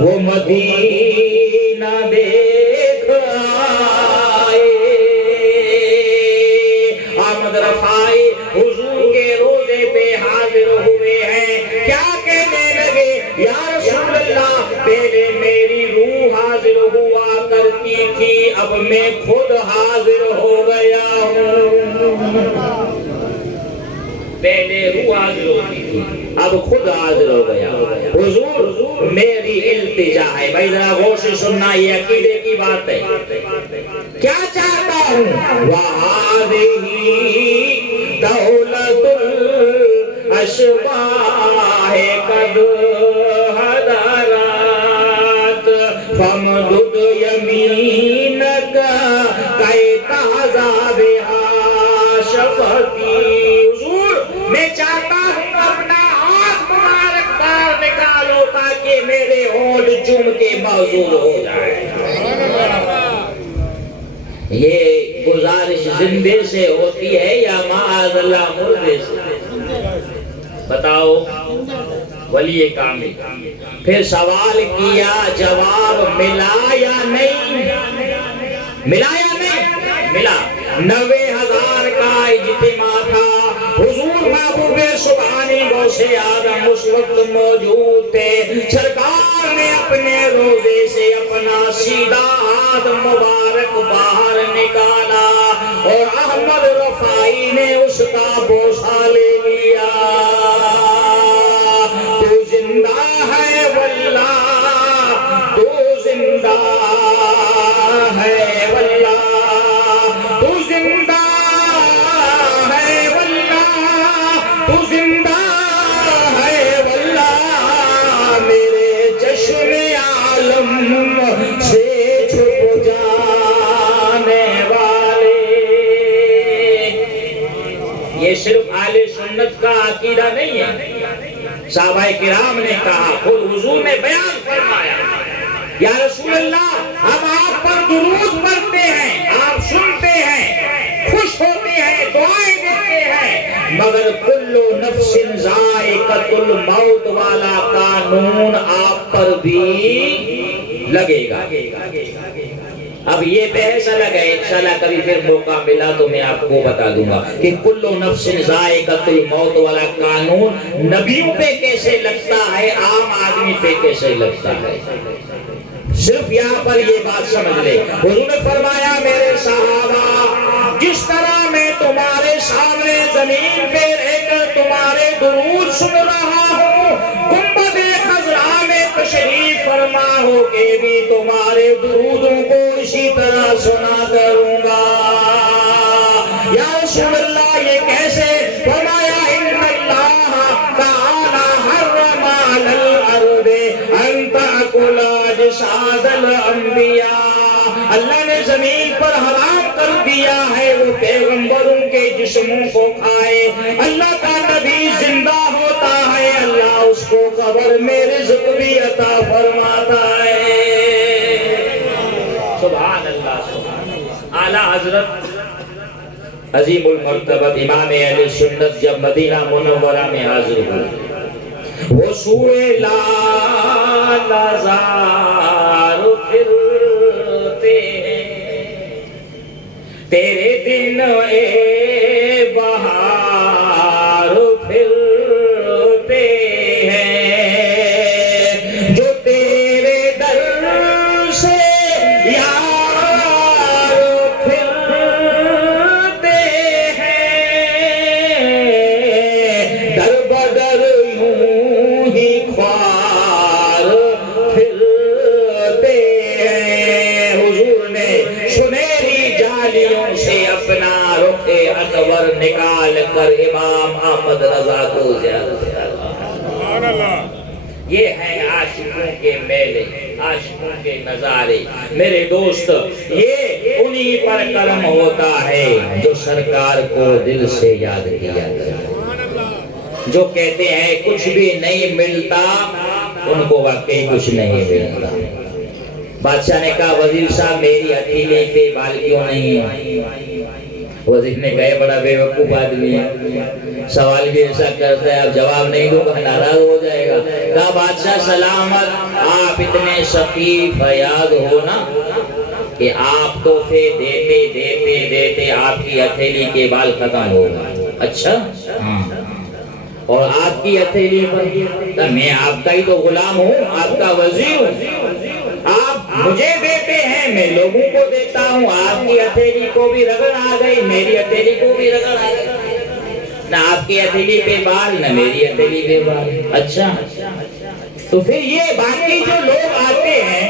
وہ مدینہ دیکھ آئے۔ احمد رفاعی حضور کے روضے پہ حاضر ہوئے ہیں، کیا کہنے لگے؟ یا رسول اللہ، پہلے میری روح حاضر ہوا کرتی تھی، اب میں خود حاضر ہو گیا ہوں۔ پہلے روح حاضر ہوتی تھی، اب خود حاضر ہو گیا۔ حضور میری التجا ہے، بھائی ذرا غور سے سننا، یہ عقیدے کی بات ہے۔ کیا چاہتا ہوں؟ وَهَذِهِ دَوْلَةُ الْأَشْبَاحِ قَدْ حَضَرَتْ فَامْدُدْ يَمِينَكَ كَيْ تَحْظَىٰ بِهَا شَفَقِي۔ حضور میں چاہتا ہوں اپنا ہاتھ مبارک باہر نکالو تاکہ میرے ہونٹ چوم کے معذور ہو جائے۔ یہ گزارش زندے سے ہوتی ہے یا معاذ اللہ مردے سے؟ بتاؤ ولی کامل۔ پھر سوال کیا، جواب ملا یا نہیں؟ ملا یا نہیں؟ ملا۔ 90,000 کا اجتماع تھا، حضور محبوب سبحانی غوث آدم اس وقت موجود تھے۔ سرکار نے اپنے روضے سے اپنا سیدھا ہاتھ مبارک باہر نکالا اور احمد رفاعی نے اس کا بوسہ لے لیا۔ تو زندہ ہے واللہ، تو زندہ ہے واللہ، تو زندہ ہے واللہ، تو زندہ ہے واللہ، میرے جشن عالم سے چھپ جانے والے۔ یہ صرف اہل سنت کا عقیدہ نہیں ہے، صحابہ کرام نے کہا، خود حضور نے بیان فرمایا، یا رسول اللہ ہم آپ پر درود پڑھتے ہیں، آپ سنتے ہیں، خوش ہوتے ہیں، دعائیں دیتے ہیں، مگر کل نفس ذائقۃ الموت والا قانون آپ پر بھی لگے گا۔ اب یہ بحث الگ ہے، انشاءاللہ کبھی پھر موقع ملا تو میں آپ کو بتا دوں گا کہ کل نفس ذائقۃ الموت والا قانون نبیوں پہ کیسے لگتا ہے، عام آدمی پہ کیسے لگتا ہے۔ صرف یہاں پر یہ بات سمجھ لے، حضور نے فرمایا میرے صحابہ، جس طرح میں تمہارے سامنے زمین پہ رہ کر تمہارے درود سن رہا ہوں، گنبد خضرا میں تشریف فرما ہو کے بھی تمہارے درودوں کو اسی طرح سنا کروں گا۔ یا رسول اللہ یہ کیسے؟ فرمایا ان اللہ تعالی حرم علی الارض ان انبیاء، اللہ نے زمین پر حرام کر دیا ہے وہ پیغمبروں کے جسموں کو کھائے۔ اللہ کا نبی زندہ ہوتا ہے، اللہ اس کو قبر میں رزق بھی عطا فرماتا ہے۔ سبحان اللہ، سبحان اللہ۔ اعلیٰ حضرت عظیم المرتبہ امام اہل سنت جب مدینہ منورہ میں حاضر ہوئے، وہ سوئے لالازار پھرتے ہیں، تیرے دن اے بہار پھرتے ہیں، جو تیرے در سے یار پھرتے ہیں، در بدر یوں ہی خوار پھرتے ہیں۔ حضور نے سنہری جالیوں سے اپنا رخ انور نکال کر امام احمد رضا کو زیارت کیا۔ یہ ہے عاشقوں کے میلے، عاشقوں کے نظارے۔ میرے دوست، یہ انہی پر کرم ہوتا ہے جو سرکار کو دل سے یاد کیا کرے۔ جو کہتے ہیں کچھ بھی نہیں ملتا، ان کو واقعی کچھ نہیں ملتا۔ بادشاہ نے کہا وزیر صاحب میری ہتھیلی پہ بال کیوں نہیں ہے؟ وزیر نے کہا بڑا بے وقوف آدمی ہے، سوال بھی ایسا کرتا ہے، اب جواب نہیں دوں گا ناراض ہو جائے گا۔ کہا بادشاہ سلامت، آپ اتنے سخی فیاض ہو نا کہ آپ تحفے دیتے دیتے دیتے آپ کی ہتھیلی کے بال ختم ہو گئے۔ اچھا ہاں، اور آپ کی ہتھیلی پر میں آپ کا ہی تو غلام ہوں، آپ کا وزیر ہوں، آپ مجھے دیتے ہیں میں لوگوں کو دیتا ہوں، آپ کی ہتھیلی کو بھی رگڑ آ گئی، میری ہتھیلی کو بھی رگڑ آ گئی، نہ آپ کی ہتھیلی پہ بال نہ میری ہتھیلی پہ بال۔ اچھا تو پھر یہ باقی جو لوگ آتے ہیں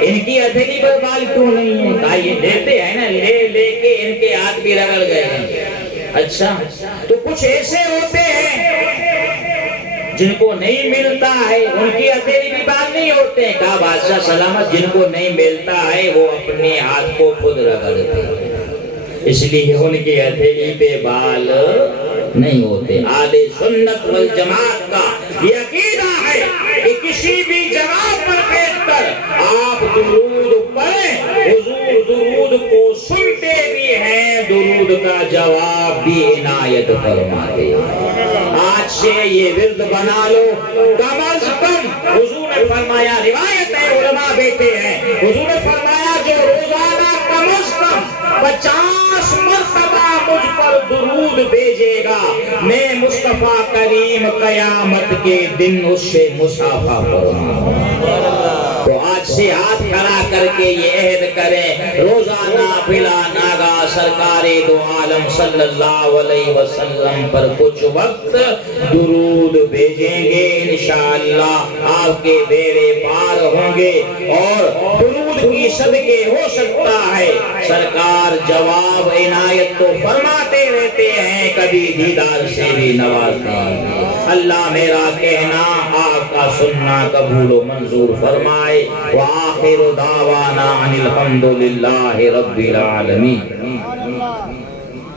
ان کی ہتھیلی پر بال کیوں نہیں ہے؟ کہا یہ دیتے ہیں نا، لے لے کے ان کے ہاتھ بھی رگڑ گئے ہیں۔ اچھا تو کچھ ایسے ہوتے ہیں جن کو نہیں ملتا ہے، ان کی ہتھیلی بھی بال نہیں ہوتے ہیں۔ کہا بادشاہ سلامت، جن کو نہیں ملتا ہے وہ اپنے ہاتھ کو خود رگڑتے ہیں، اس لیے ان کی ہتھیلی پہ بال نہیں ہوتے۔ اہل سنت والجماعت کا یہ عقیدہ ہے کہ کسی بھی جگہ پر بیٹھ کر آپ درود پڑھیں، حضور درود کو سنتے بھی ہیں، درود کا جواب بھی عنایت فرماتے ہیں۔ آج سے یہ ورد بنا لو، کم از کم حضور نے فرمایا، روایت ہے علماء بیٹھے ہیں، حضور نے فرمایا جو روزانہ کم از کم 50 مرتبہ مجھ پر درود بھیجے گا، میں مصطفیٰ کریم قیامت کے دن اس سے مصافحہ فرماؤں گا۔ تو آج سے ہاتھ کھڑا کر کے یہ عہد کریں، روزانہ بلا ناگا سرکار دو عالم صلی اللہ علیہ وسلم پر کچھ وقت درود بھیجیں گے، انشاءاللہ آپ کے بیڑے پار ہوں گے۔ اور درود کی صدقے ہو سکتا ہے سرکار جواب عنایت تو فرماتے رہتے ہیں، کبھی دیدار سے بھی نوازتے ہیں۔ اللہ میرا کہنا آپ کا سننا قبول و منظور فرمائے۔ وآخر دعوانا ان الحمدللہ رب العالمین۔